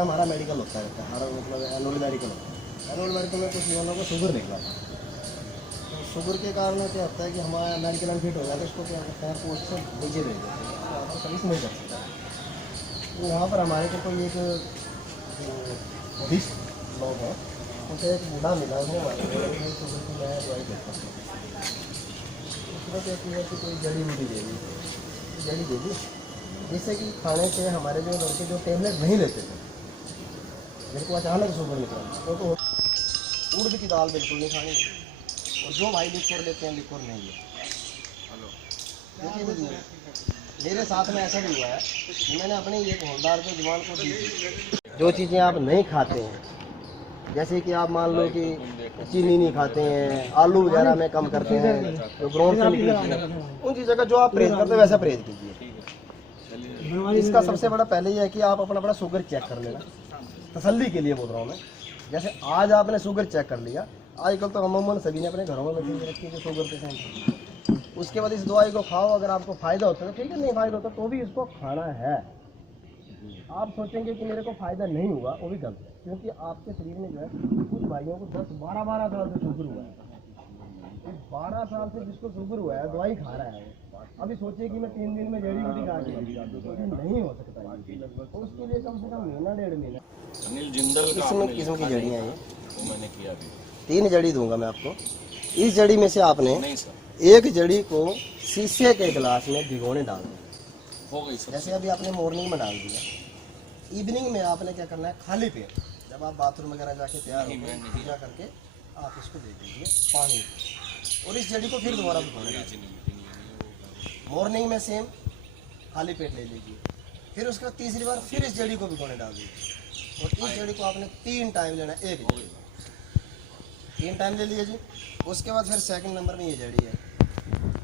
है हमारा मेडिकल होता है, हमारा मतलब एनुअल मेडिकल होता है। एनुअल मेडिकल में कुछ लोगों को शुगर निकला था, तो शुगर के कारण क्या होता है कि हमारा मेडिकल अनफिट हो जाता है, उसको क्या करते हैं पोस्ट से नीचे भेज देते हैं, वहाँ पर सर्विस नहीं कर सकता। तो यहाँ पर हमारे को कोई एक बुद्धिस्ट लोग हैं, उनसे एक बूढ़ा मिला, उसने हमारे शुगर की मैं दवाई देता हूँ, उसमें क्या किया कि कोई जड़ी बूटी दे दी, जड़ी दे दी, जिससे कि खाने से हमारे जो लड़के जो टेबलेट नहीं लेते थे, जिनको अचानक शुगर निकला, तो उड़द की दाल बिल्कुल नहीं खानी है, और जो भाई लिक्वर लेते हैं लिक्वर नहीं है। देखिए मेरे साथ में ऐसा भी हुआ है कि मैंने अपने एक हवलदार को जवान को दी थी। जो चीज़ें आप नहीं खाते हैं, जैसे कि आप मान लो कि चीनी नहीं खाते हैं, आलू वगैरह में कम करते हैं, तो ग्राउंड से निकली चीज़ें, उन चीज़ों का जो आप परहेज करते हैं वैसा परहेज कीजिए। इसका सबसे बड़ा पहले ये है कि आप अपना शुगर चेक कर लेना, तसल्ली के लिए बोल रहा हूँ मैं। जैसे आज आपने शुगर चेक कर लिया, आजकल तो अमूमन सभी ने अपने घरों में मशीन रखी है शुगर पेशेंट, उसके बाद इस दवाई को खाओ, अगर आपको फ़ायदा होता है तो ठीक है, नहीं फ़ायदा होता तो भी इसको खाना है। आप सोचेंगे कि मेरे को फ़ायदा नहीं हुआ, वो भी गलत है, क्योंकि आपके शरीर में जो है कुछ भाइयों को 10-12 साल से शुगर हुआ है, 12 साल से जिसको शुगर हुआ है दवाई खा रहा है, अभी सोचिए कि मैं 3 दिन में जड़ी बूटी खा के तो नहीं हो सकता है, तो उसके लिए कम से कम महीना 1.5 महीना। अनिल जिंदल का किस्म किस्म की जड़ियाँ हैं, वो मैंने किया भी 3 जड़ी दूंगा मैं आपको। इस जड़ी में से आपने नहीं सर, एक जड़ी को शीशे के गिलास में भिगोने डाल देना। हो गई सर। जैसे अभी आपने मॉर्निंग में डाल दिया, इवनिंग में आपने क्या करना है, खाली पेट जब आप बाथरूम वगैरह जाके तैयार होकर पूजा करके आप इसको दे दीजिए पानी, और इस जड़ी को फिर दोबारा भिगोने डालिए। मॉर्निंग में सेम खाली पेट ले लीजिए, फिर उसके बाद तीसरी बार फिर इस जड़ी को भिगोने डाल दीजिए, और इस जड़ी को आपने 3 टाइम लेना है, 3 टाइम ले लीजिए जी। उसके बाद फिर सेकंड नंबर में ये जड़ी है,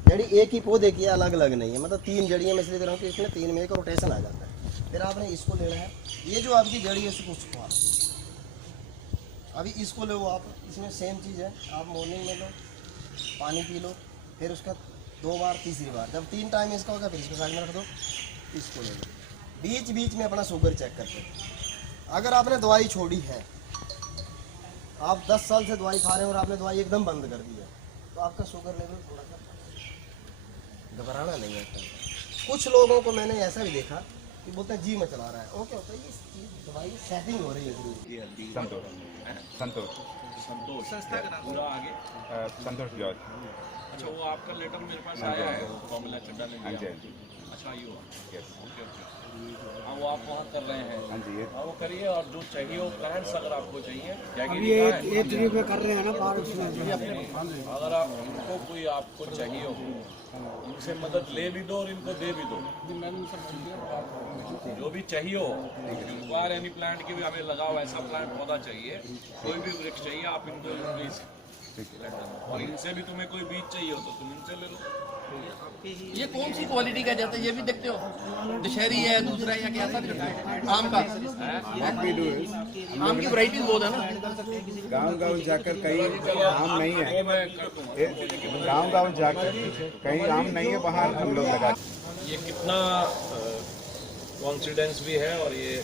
जड़ी एक ही पौधे की अलग अलग नहीं है, मतलब 3 जड़ियाँ मैं इसलिए दे रहा हूँ कि इसमें 3 में एक रोटेशन आ जाता है। फिर आपने इसको लेना है, ये जो आपकी जड़ी है इसको सुखा, अभी इसको लो आप, इसमें सेम चीज़ है, आप मॉर्निंग में लो, पानी पी लो, फिर उसका 2 बार, तीसरी बार जब 3 टाइम इसका होगा फिर इसको साइड में रख दो, इसको ले लो। बीच बीच में अपना शुगर चेक करते हैं। अगर आपने दवाई छोड़ी है, आप 10 साल से दवाई खा रहे हैं और आपने दवाई एकदम बंद कर दी है, तो आपका शुगर लेवल थोड़ा सा घबराना नहीं है। कुछ लोगों को मैंने ऐसा भी देखा कि बोलते हैं जी में चला रहा है, वो क्या होता है, ये दवाई सेटिंग हो रही है। संतोष संस्था का नाम पूरा आगे संतोष जॉर्ज। अच्छा, वो आपका लेटर मेरे पास आया है, वो फॉर्मूला चड्डा ने हाँ जी दिया। हाँ जी अच्छा, ये हुआ। यस ओके ओके, हाँ वो आप वहाँ कर रहे हैं। हाँ जी ये हाँ वो करिए, और जो चाहिए वो प्लान्स अगर आपको चाहिए अभी ये ट्रिप में कर रहे हैं ना पार्क में, अगर आप इनको कोई आपको चाहिए हो, इनसे मदद ले भी दो और इनको दे भी दो, जो भी चाहिए हो। इंक्वायर एनी प्लांट की भी हमें लगाओ, ऐसा प्लांट पौधा चाहिए, कोई भी वृक्ष चाहिए, आप इनको प्लीज, और इनसे भी तुम्हें कोई बीज चाहिए हो तो तुम इनसे ले लो। ये कौन सी क्वालिटी का, जैसे ये भी देखते हो दशहरी है, दूसरा है, या कैसा भी है आम का, आम की वैरायटीज बहुत है ना। गांव जाकर कहीं आम नहीं है, गांव जाकर कहीं आम नहीं है, बाहर हम लोग लगा। ये कितना कॉन्फिडेंस भी है, और ये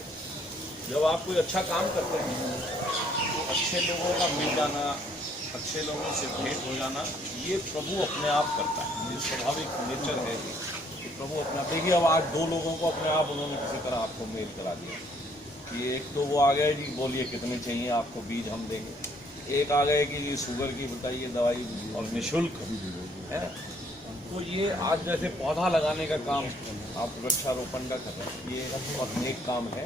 जब आप कोई अच्छा काम करते हैं, अच्छे लोगों का मिल जाना, अच्छे लोगों से भेंट हो जाना, ये प्रभु अपने आप करता है, ये स्वाभाविक नेचर है कि प्रभु अपने आप। देखिए अब आज 2 लोगों को अपने आप उन्होंने किसी तरह आपको मेल करा दिया कि एक तो वो आ गए जी, बोलिए कितने चाहिए आपको बीज हम देंगे, एक आ गए कि जी शुगर की बताइए दवाई और निःशुल्क है। तो ये आज जैसे पौधा लगाने का काम आप वृक्षारोपण का कर रहे हैं, ये बहुत नेक काम है,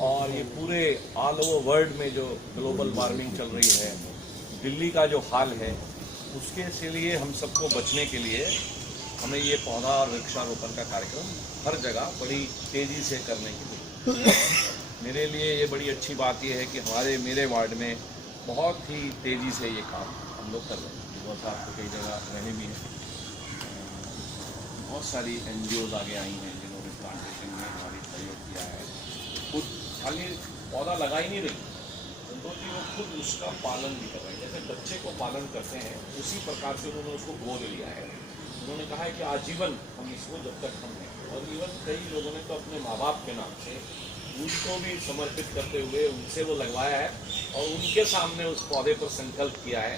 और ये पूरे ऑल ओवर वर्ल्ड में जो ग्लोबल वार्मिंग चल रही है, दिल्ली का जो हाल है, उसके से लिए हम सबको बचने के लिए हमें ये पौधा और वृक्षारोपण का कार्यक्रम हर जगह बड़ी तेज़ी से करने की जरूरत है। मेरे लिए ये बड़ी अच्छी बात ये है कि मेरे वार्ड में बहुत ही तेज़ी से ये काम हम लोग कर रहे हैं। बहुत आपको कई जगह रहे भी हैं, बहुत सारी NGOs आगे आई हैं जिन्होंने प्लांटेशन में हमारी सहयोग किया है। खुद खाली पौधा लगा ही नहीं रही, संतोष जी वो खुद उसका पालन भी कर रहे हैं, जैसे बच्चे को पालन करते हैं उसी प्रकार से उन्होंने उसको गोद लिया है। उन्होंने कहा है कि आजीवन हम इसको जब तक हम हैं, और इवन कई लोगों ने तो अपने माँ बाप के नाम से उनको भी समर्पित करते हुए उनसे वो लगवाया है और उनके सामने उस पौधे पर संकल्प किया है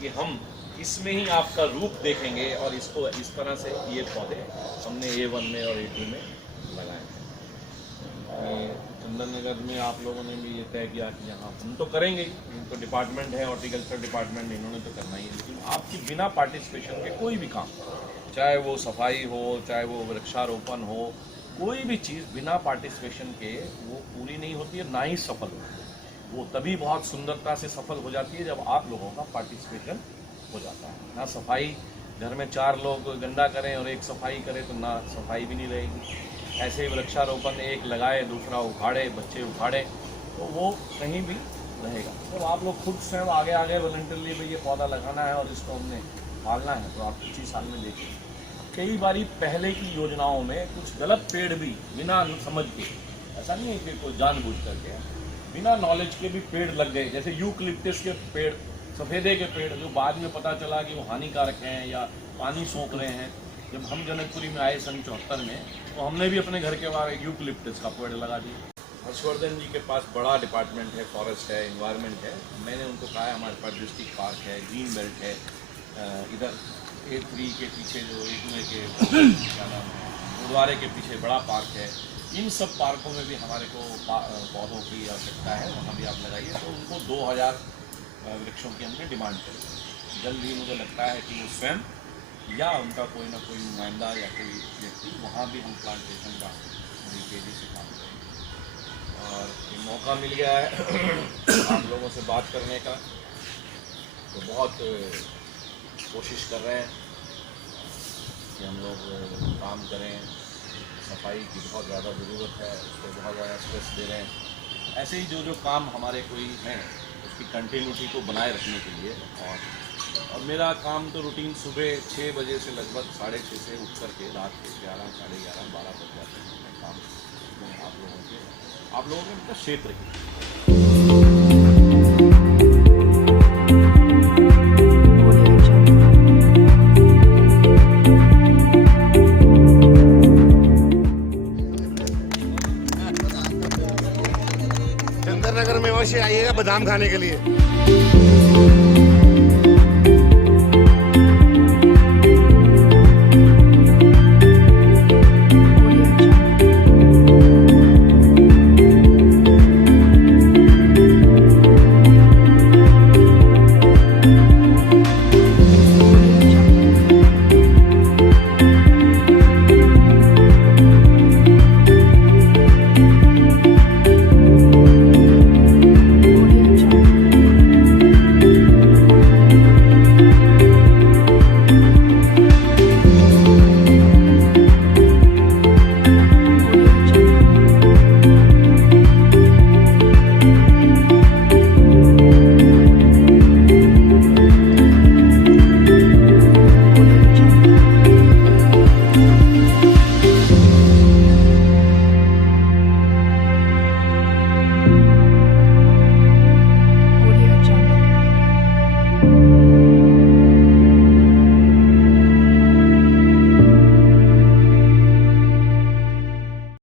कि हम इसमें ही आपका रूप देखेंगे और इसको इस तरह से ये पौधे हमने A1 में और A2 में लगाए हैं। चंदन नगर में आप लोगों ने भी ये तय किया कि यहाँ हम तो करेंगे ही, इनको डिपार्टमेंट है, हॉर्टिकल्चर डिपार्टमेंट, इन्होंने तो करना ही है, लेकिन आपकी बिना पार्टिसिपेशन के कोई भी काम, चाहे वो सफाई हो, चाहे वो वृक्षारोपण हो, कोई भी चीज़ बिना पार्टिसिपेशन के वो पूरी नहीं होती है, ना ही सफल होती है। वो तभी बहुत सुंदरता से सफल हो जाती है जब आप लोगों का पार्टिसिपेशन हो जाता है। ना सफाई, घर में 4 लोग गंदा करें और एक सफाई करे तो ना सफाई भी नहीं रहेगी। ऐसे ही वृक्षारोपण, एक लगाए दूसरा उखाड़े, बच्चे उखाड़े, तो वो कहीं भी रहेगा। तो आप लोग खुद स्वयं आगे आगे वॉलंटियरली भाई ये पौधा लगाना है और इसको हमने पालना है, तो आप कुछ ही साल में देखिए कई बारी पहले की योजनाओं में कुछ गलत पेड़ भी बिना समझ के, ऐसा नहीं है कि कोई जानबूझ करके, बिना नॉलेज के भी पेड़ लग गए। जैसे यूकलिप्टस के पेड़, सफ़ेदे के पेड़, जो बाद में पता चला कि वो हानिकारक हैं या पानी सोख रहे हैं। जब हम जनकपुरी में आए सन 74 में, तो हमने भी अपने घर के बाहर यूकलिप्टस का पेड़ लगा दिया। हर्षवर्धन जी के पास बड़ा डिपार्टमेंट है, फॉरेस्ट है, इन्वायरमेंट है। मैंने उनको कहा है हमारे पास डिस्ट्रिक्ट पार्क है, ग्रीन बेल्ट है, इधर A3 के पीछे जो A2 के क्या नाम है, गुरुद्वारे के पीछे बड़ा पार्क है। इन सब पार्कों में भी हमारे को पौधों की आवश्यकता है, वहाँ भी आप लगाइए। तो उनको 2000 वृक्षों की हमने डिमांड करी। जल्द ही मुझे लगता है कि वो स्वयं या उनका कोई ना कोई नुमाइंदा या कोई व्यक्ति वहाँ भी हम प्लांटेशन का बड़ी तेज़ी से काम करेंगे। और ये मौका मिल गया है आप लोगों से बात करने का, तो बहुत कोशिश कर रहे हैं कि हम लोग काम करें। सफाई की बहुत ज़्यादा ज़रूरत है, उसको बहुत ज़्यादा स्ट्रेस दे रहे हैं। ऐसे ही जो काम हमारे कोई हैं उसकी कंटिन्यूटी को बनाए रखने के लिए। और मेरा काम तो रूटीन सुबह 6 बजे से लगभग 6:30 से उठ कर के रात के 11, साढ़े 11, 12 बज जाते हैं। मैं काम में आप लोगों के मतलब क्षेत्र की चंदन नगर में अवश्य आइएगा बादाम खाने के लिए।